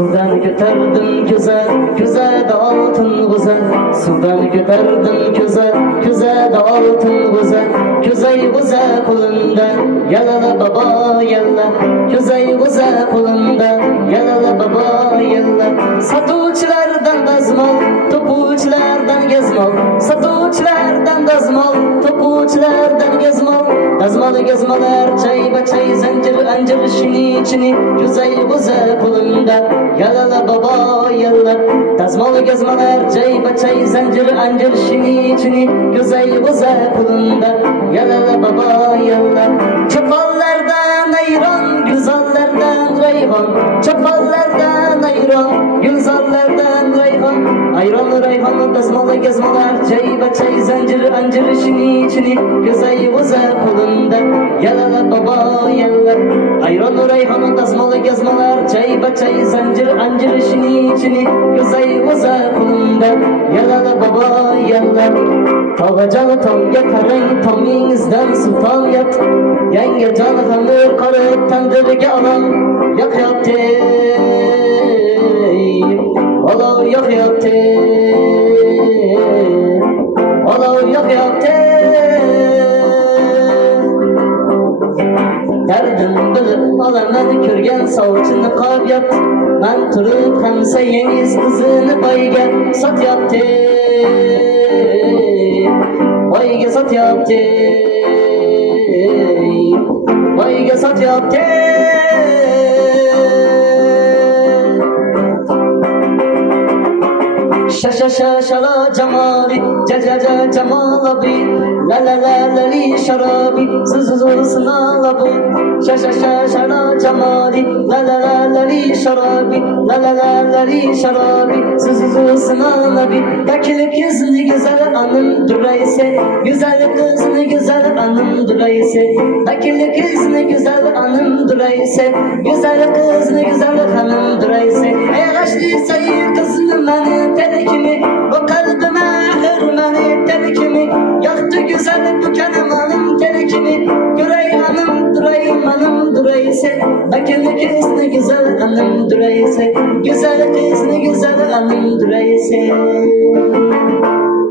Sudan götürdüm güzel, güzel de altın güzel. Sudan götürdüm güzel, güzel de altın güzel. Güzel güzel kulunda, yalala baba yalla. Güzel güzel kulunda, yalala baba yalla. Satuvchilardan dazmol, to'quvchilardan gezmol. Satuvchilardan dazmol, to'quvchilardan gezmol. Dazmol gezmolar, çay chay, zanjir anjir shini chini. Güzel güzel kulunda, yalala baba yalla. Dazmol gezmolar, çay zanjir anjir shini chini. Güzel güzel kulunda, yalala baba yalla. Çapallardan ayron, güzellerden rayhon. Çapallardan ayron, güzellerden rayhon. Ayron rayhon, dazmol gezmolar, çay zanjir anjir shini chini. Güzel güzel kulunda, yalala baba yalla. Ayron rayhon, dazmol gezmolar, çay zanjir anjir shini chini. Güzel güzel kulunda, yalala baba yalla. Tağacalı tomga qarang, tomingizdan sulton yat. Yangi jon hamir qarib tandirga alam yoqyapti. Olov yoqyapti. Olov yoqyapti. Derdim bilib olaman ko'rgan sovchi niqob yot. Men turib hamsayangiz qizini boyga sotyapti. Boyga sotyapti. Boyga sotyapti. Şala camali, camalabi. La li şarabi, sınalabi. Şala camali, la li şarabi. La li şarabi, sınalabi. Dakili kızını güzel anım durayse, güzel kızını güzel anım durayse. Dakili kızını güzel anım durayse, güzel kızını güzel hanım durayse. Eğaşlıysa kızını beni terkimi, o kalbime hırmanı terkimi. Yaktı güzel bu kanımanın terkimi. Duray hanım durayım hanım durayse. Dakili kızını güzel hanım durayse, güzel kızını güzel hanım durayse.